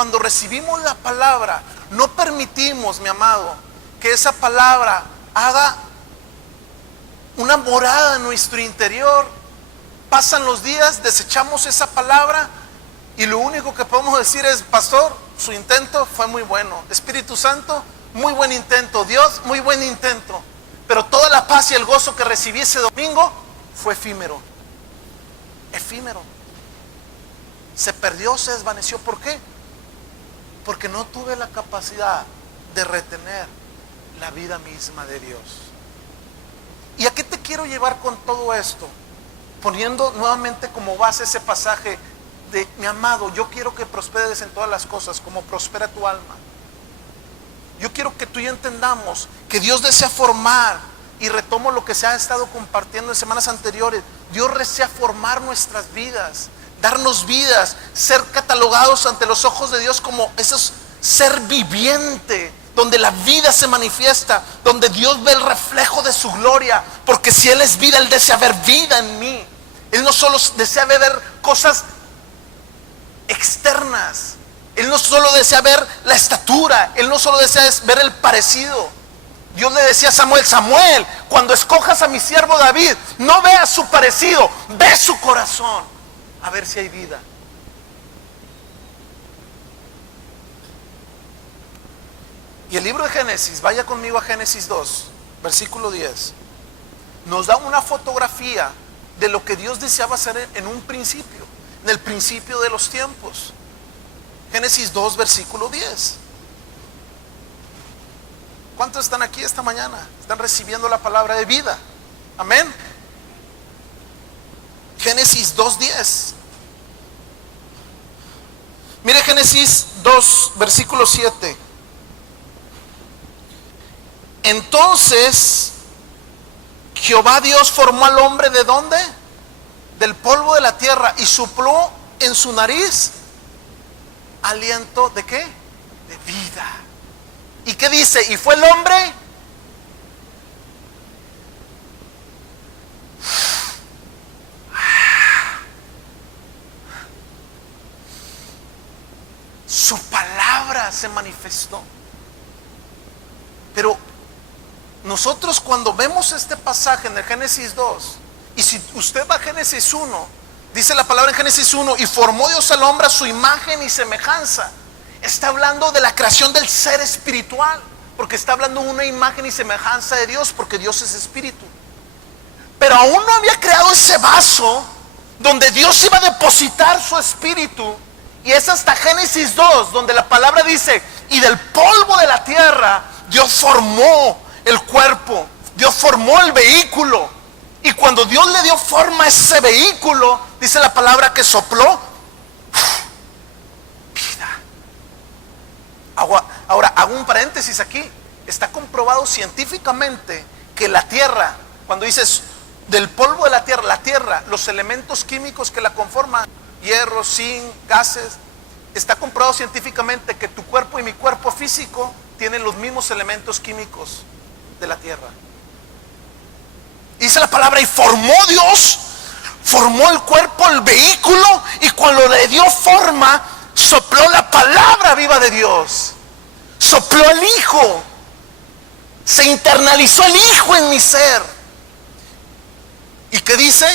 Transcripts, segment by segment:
cuando recibimos la palabra, no permitimos, mi amado, que esa palabra haga una morada en nuestro interior. Pasan los días, desechamos esa palabra y lo único que podemos decir es: pastor, su intento fue muy bueno. Espíritu Santo, muy buen intento. Dios, muy buen intento. Pero toda la paz y el gozo que recibí ese domingo fue efímero. Efímero. Se perdió, se desvaneció. ¿Por qué? Porque no tuve la capacidad de retener la vida misma de Dios. ¿Y a qué te quiero llevar con todo esto? Poniendo nuevamente como base ese pasaje de: mi amado, yo quiero que prosperes en todas las cosas como prospera tu alma. Yo quiero que tú y yo entendamos que Dios desea formar, y retomo lo que se ha estado compartiendo en semanas anteriores. Dios desea formar nuestras vidas, darnos vidas, ser catalogados ante los ojos de Dios como esos ser viviente, donde la vida se manifiesta, donde Dios ve el reflejo de su gloria. Porque si Él es vida, Él desea ver vida en mí. Él no solo desea ver cosas externas, Él no solo desea ver la estatura, Él no solo desea ver el parecido. Dios le decía a Samuel: Samuel, cuando escojas a mi siervo David, no veas su parecido, ve su corazón, a ver si hay vida. Y el libro de Génesis, vaya conmigo a Génesis 2, versículo 10, nos da una fotografía de lo que Dios deseaba hacer en un principio, en el principio de los tiempos. Génesis 2, versículo 10. ¿Cuántos están aquí esta mañana? Están recibiendo la palabra de vida. Amén. Génesis 2:10. Mire Génesis 2, versículo 7. Entonces Jehová Dios formó al hombre ¿de dónde? Del polvo de la tierra, y sopló en su nariz aliento ¿de qué? De vida. ¿Y qué dice? Y fue el hombre su palabra se manifestó. Pero nosotros cuando vemos este pasaje en el Génesis 2, y si usted va a Génesis 1, dice la palabra en Génesis 1: y formó Dios al hombre a su imagen y semejanza. Está hablando de la creación del ser espiritual, porque está hablando de una imagen y semejanza de Dios, porque Dios es espíritu. Pero aún no había creado ese vaso donde Dios iba a depositar su espíritu. Y es hasta Génesis 2 donde la palabra dice: y del polvo de la tierra Dios formó el cuerpo, Dios formó el vehículo. Y cuando Dios le dio forma a ese vehículo, dice la palabra que sopló vida. Ahora hago un paréntesis aquí. Está comprobado científicamente que la tierra, cuando dices del polvo de la tierra, los elementos químicos que la conforman, hierro, zinc, gases, está comprobado científicamente que tu cuerpo y mi cuerpo físico tienen los mismos elementos químicos de la tierra. Dice la palabra: y formó Dios, formó el cuerpo, el vehículo, y cuando le dio forma, sopló la palabra viva de Dios, sopló el Hijo, se internalizó el Hijo en mi ser. ¿Y qué dice?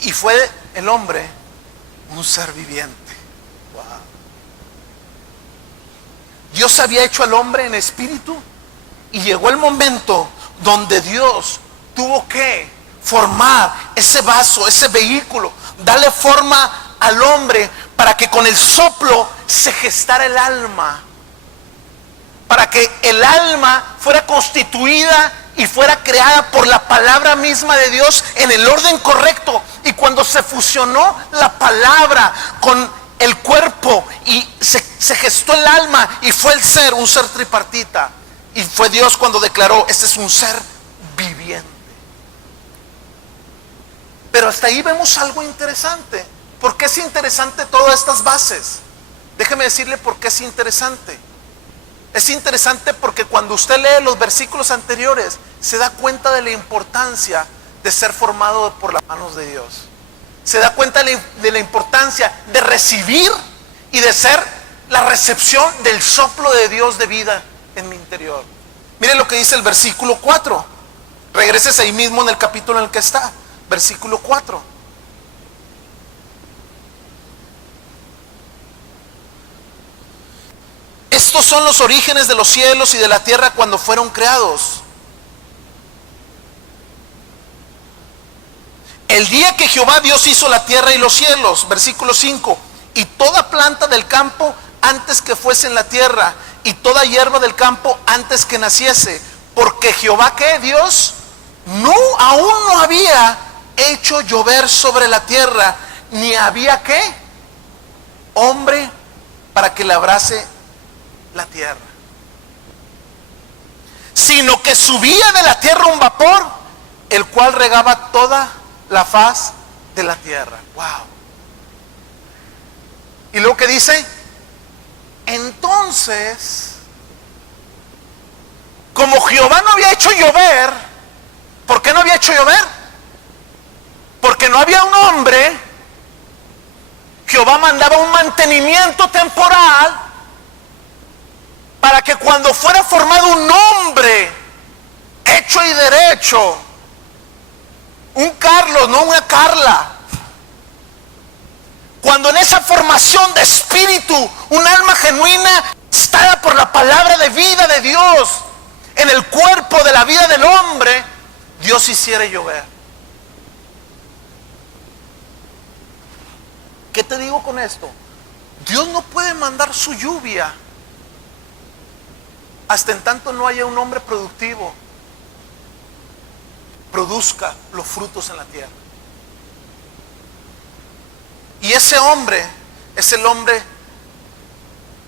Y fue el hombre un ser viviente. Wow. Dios había hecho al hombre en espíritu, y llegó el momento donde Dios tuvo que formar ese vaso, ese vehículo, darle forma al hombre para que con el soplo se gestara el alma, para que el alma fuera constituida y fuera creada por la palabra misma de Dios en el orden correcto. Y cuando se fusionó la palabra con el cuerpo y se gestó el alma y fue el ser, un ser tripartita, y fue Dios cuando declaró: este es un ser viviente. Pero hasta ahí vemos algo interesante. ¿Por qué es interesante todas estas bases? Déjeme decirle por qué es interesante. Es interesante porque cuando usted lee los versículos anteriores, se da cuenta de la importancia de ser formado por las manos de Dios. Se da cuenta de la importancia de recibir y de ser la recepción del soplo de Dios de vida en mi interior. Mire lo que dice el versículo 4. Regreses ahí mismo en el capítulo en el que está. Versículo 4. Estos son los orígenes de los cielos y de la tierra cuando fueron creados. El día que Jehová Dios hizo la tierra y los cielos, versículo 5, y toda planta del campo antes que fuese en la tierra, y toda hierba del campo antes que naciese, porque Jehová, ¿qué? Dios, aún no había hecho llover sobre la tierra, ni había, ¿qué? Hombre para que labrase la tierra, sino que subía de la tierra un vapor, el cual regaba toda la faz de la tierra. Wow. Y luego que dice, entonces, como Jehová no había hecho llover, ¿por qué no había hecho llover? Porque no había un hombre. Jehová mandaba un mantenimiento temporal para que cuando fuera formado un hombre hecho y derecho, un Carlos, no una Carla, cuando en esa formación de espíritu, un alma genuina, estada por la palabra de vida de Dios, en el cuerpo de la vida del hombre, Dios hiciera llover. ¿Qué te digo con esto? Dios no puede mandar su lluvia hasta en tanto no haya un hombre productivo, produzca los frutos en la tierra. Y ese hombre es el hombre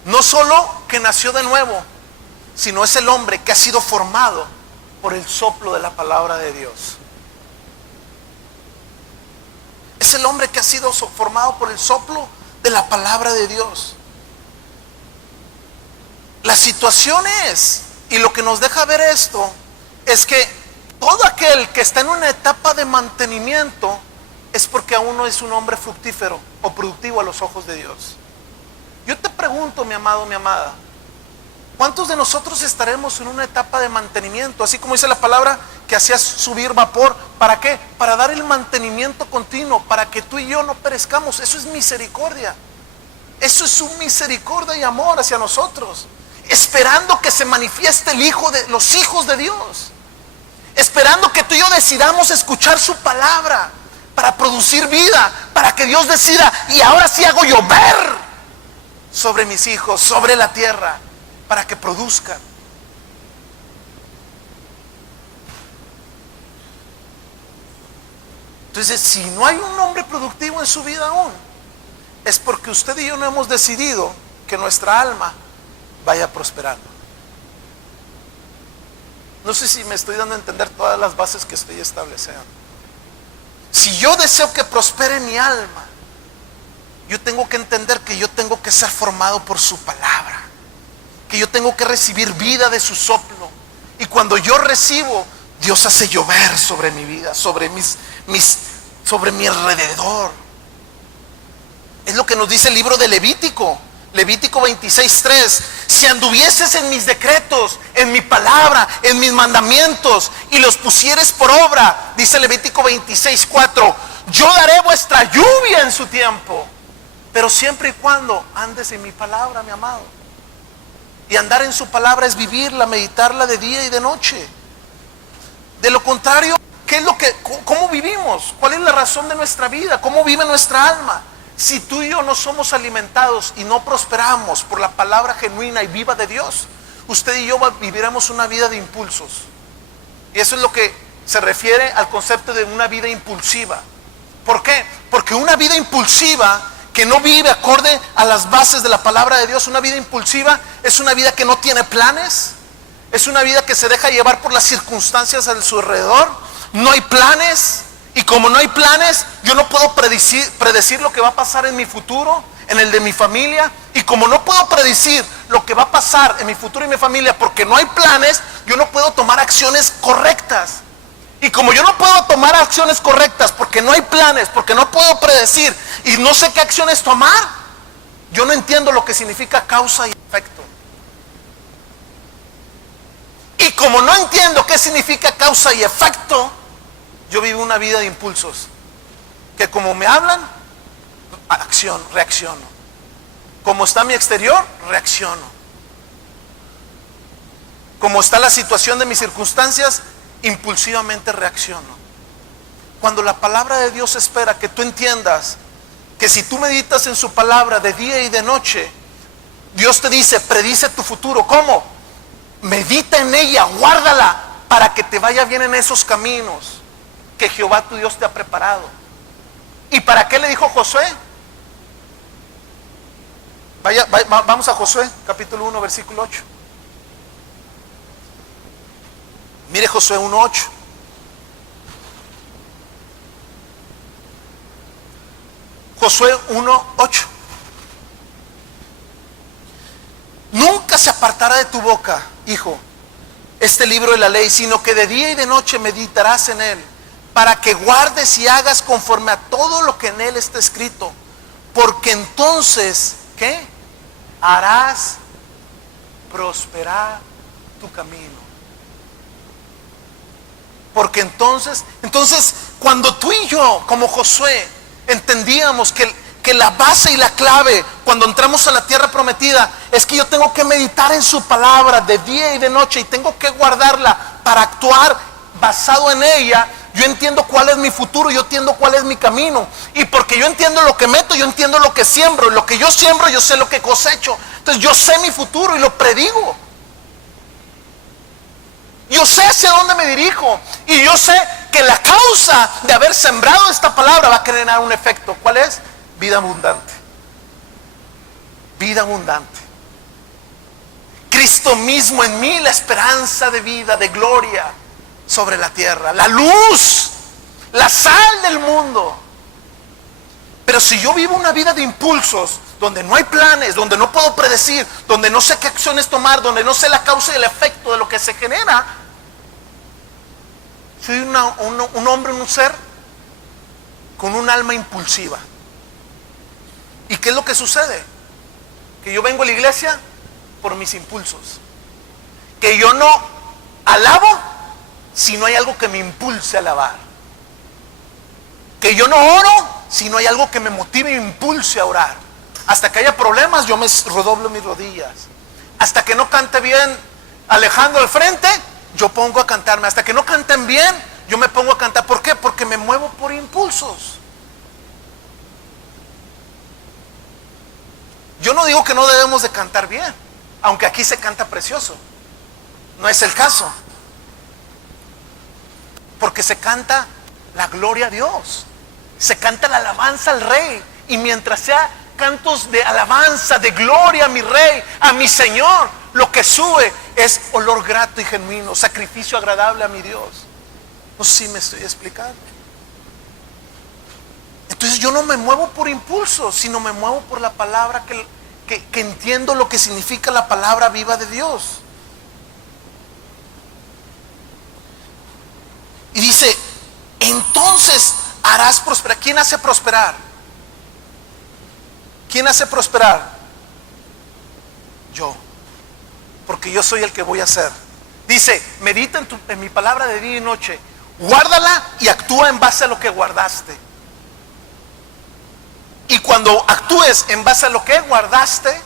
no solo que nació de nuevo, sino es el hombre que ha sido formado por el soplo de la palabra de Dios. Es el hombre que ha sido formado por el soplo de la palabra de Dios. La situación es, y lo que nos deja ver esto, es que todo aquel que está en una etapa de mantenimiento es porque aún no es un hombre fructífero o productivo a los ojos de Dios. Yo te pregunto, mi amado, mi amada, ¿cuántos de nosotros estaremos en una etapa de mantenimiento? Así como dice la palabra, que hacías subir vapor. ¿Para qué? Para dar el mantenimiento continuo, para que tú y yo no perezcamos. Eso es misericordia. Eso es su misericordia y amor hacia nosotros. Esperando que se manifieste el Hijo de los hijos de Dios. Esperando que tú y yo decidamos escuchar su palabra para producir vida, para que Dios decida, y ahora sí hago llover sobre mis hijos, sobre la tierra, para que produzcan. Entonces, si no hay un hombre productivo en su vida aún, es porque usted y yo no hemos decidido que nuestra alma vaya prosperando. No sé si me estoy dando a entender todas las bases que estoy estableciendo. Si yo deseo que prospere mi alma, yo tengo que entender que yo tengo que ser formado por su palabra, que yo tengo que recibir vida de su soplo. Y cuando yo recibo, Dios hace llover sobre mi vida, sobre mi alrededor. Es lo que nos dice el libro de Levítico. Levítico 26:3. Si anduvieses en mis decretos, en mi palabra, en mis mandamientos, y los pusieres por obra, dice Levítico 26:4, yo daré vuestra lluvia en su tiempo, pero siempre y cuando andes en mi palabra, mi amado. Y andar en su palabra es vivirla, meditarla de día y de noche. De lo contrario, ¿cómo vivimos? ¿Cuál es la razón de nuestra vida? ¿Cómo vive nuestra alma? Si tú y yo no somos alimentados y no prosperamos por la palabra genuina y viva de Dios, usted y yo viviremos una vida de impulsos. Y eso es lo que se refiere al concepto de una vida impulsiva. ¿Por qué? Porque una vida impulsiva que no vive acorde a las bases de la palabra de Dios, una vida impulsiva es una vida que no tiene planes, es una vida que se deja llevar por las circunstancias a su alrededor. No hay planes. Y como no hay planes, yo no puedo predecir lo que va a pasar en mi futuro, en el de mi familia. Y como no puedo predecir lo que va a pasar en mi futuro y mi familia porque no hay planes, yo no puedo tomar acciones correctas. Y como yo no puedo tomar acciones correctas porque no hay planes, porque no puedo predecir y no sé qué acciones tomar, yo no entiendo lo que significa causa y efecto. Y como no entiendo qué significa causa y efecto, yo vivo una vida de impulsos. Que como me hablan, reacciono. Como está mi exterior, reacciono. Como está la situación de mis circunstancias, impulsivamente reacciono. Cuando la palabra de Dios espera que tú entiendas que si tú meditas en su palabra de día y de noche, Dios te dice, predice tu futuro. ¿Cómo? Medita en ella, guárdala para que te vaya bien en esos caminos que Jehová tu Dios te ha preparado. ¿Y para qué le dijo Josué? Vamos a Josué, capítulo 1, versículo 8. Mire Josué 1:8. Josué 1:8. Nunca se apartará de tu boca, hijo, este libro de la ley, sino que de día y de noche meditarás en él, para que guardes y hagas conforme a todo lo que en él está escrito, porque entonces, ¿qué? Harás prosperar tu camino. Porque entonces cuando tú y yo, como Josué, entendíamos que la base y la clave cuando entramos a la tierra prometida es que yo tengo que meditar en su palabra de día y de noche y tengo que guardarla para actuar basado en ella. Yo entiendo cuál es mi futuro, yo entiendo cuál es mi camino. Y porque yo entiendo lo que meto, yo entiendo lo que siembro. Y lo que yo siembro, yo sé lo que cosecho. Entonces yo sé mi futuro y lo predigo. Yo sé hacia dónde me dirijo. Y yo sé que la causa de haber sembrado esta palabra va a generar un efecto. ¿Cuál es? Vida abundante. Vida abundante. Cristo mismo en mí, la esperanza de vida, de gloria sobre la tierra, la luz, la sal del mundo. Pero si yo vivo una vida de impulsos, donde no hay planes, donde no puedo predecir, donde no sé qué acciones tomar, donde no sé la causa y el efecto de lo que se genera, soy un hombre, un ser con un alma impulsiva. ¿Y qué es lo que sucede? Que yo vengo a la iglesia por mis impulsos, que yo no alabo si no hay algo que me impulse a alabar, que yo no oro si no hay algo que me motive e impulse a orar. Hasta que haya problemas yo me redoblo mis rodillas. Hasta que no cante bien Alejandro al frente, yo pongo a cantarme. Hasta que no canten bien, yo me pongo a cantar. ¿Por qué? Porque me muevo por impulsos. Yo no digo que no debemos de cantar bien, aunque aquí se canta precioso. No es el caso. Porque se canta la gloria a Dios. Se canta la alabanza al Rey. Y mientras sea cantos de alabanza, de gloria a mi Rey, a mi Señor, lo que sube es olor grato y genuino, sacrificio agradable a mi Dios. No sé si me estoy explicando. Entonces yo no me muevo por impulso, sino me muevo por la palabra que entiendo lo que significa la palabra viva de Dios. Y dice, entonces harás prosperar. ¿Quién hace prosperar? ¿Quién hace prosperar? Yo. Porque yo soy el que voy a hacer. Dice, medita en mi palabra de día y noche. Guárdala y actúa en base a lo que guardaste. Y cuando actúes en base a lo que guardaste,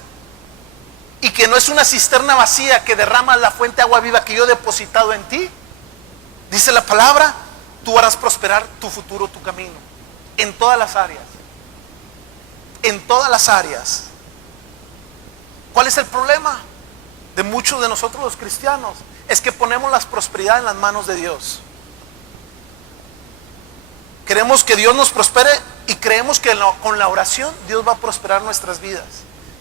y que no es una cisterna vacía que derrama la fuente de agua viva que yo he depositado en ti, dice la palabra, tú harás prosperar tu futuro, tu camino, en todas las áreas. En todas las áreas. ¿Cuál es el problema de muchos de nosotros los cristianos? Es que ponemos la prosperidad en las manos de Dios. Queremos que Dios nos prospere y creemos que con la oración Dios va a prosperar nuestras vidas,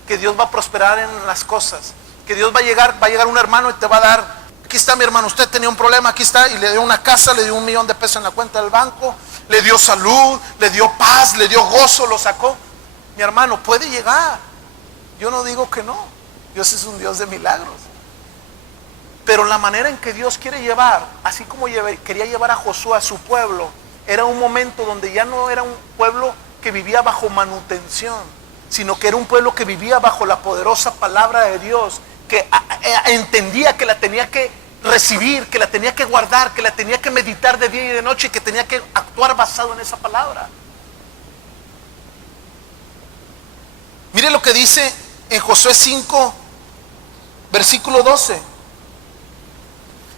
que Dios va a prosperar en las cosas, que Dios va a llegar un hermano y te va a dar, aquí está mi hermano, usted tenía un problema, aquí está, y le dio una casa, le dio $1 millón de pesos en la cuenta del banco, le dio salud, le dio paz, le dio gozo, lo sacó. Mi hermano, puede llegar. Yo no digo que no. Dios es un Dios de milagros. Pero la manera en que Dios quiere llevar, así como quería llevar a Josué a su pueblo, era un momento donde ya no era un pueblo que vivía bajo manutención, sino que era un pueblo que vivía bajo la poderosa palabra de Dios, que entendía que la tenía que recibir, que la tenía que guardar, que la tenía que meditar de día y de noche, y que tenía que actuar basado en esa palabra. Mire lo que dice en Josué 5, versículo 12.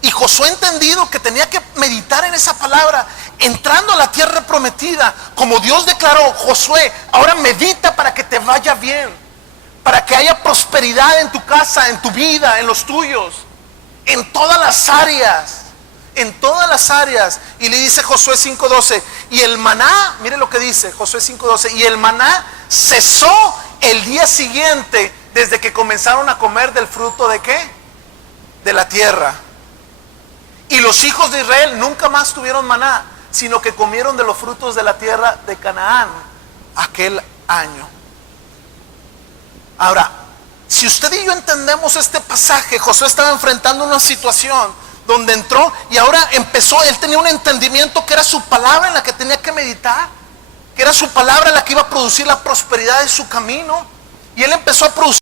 Y Josué, entendido que tenía que meditar en esa palabra, entrando a la tierra prometida, como Dios declaró: Josué, ahora medita para que te vaya bien, para que haya prosperidad en tu casa, en tu vida, en los tuyos, en todas las áreas, en todas las áreas. Y le dice Josué 5:12, y el maná, mire lo que dice Josué 5:12, y el maná cesó el día siguiente, desde que comenzaron a comer del fruto ¿de qué? De la tierra. Y los hijos de Israel nunca más tuvieron maná, sino que comieron de los frutos de la tierra de Canaán aquel año. Ahora, si usted y yo entendemos este pasaje, Josué estaba enfrentando una situación donde entró y ahora empezó, él tenía un entendimiento que era su palabra en la que tenía que meditar, que era su palabra la que iba a producir la prosperidad de su camino, y él empezó a producir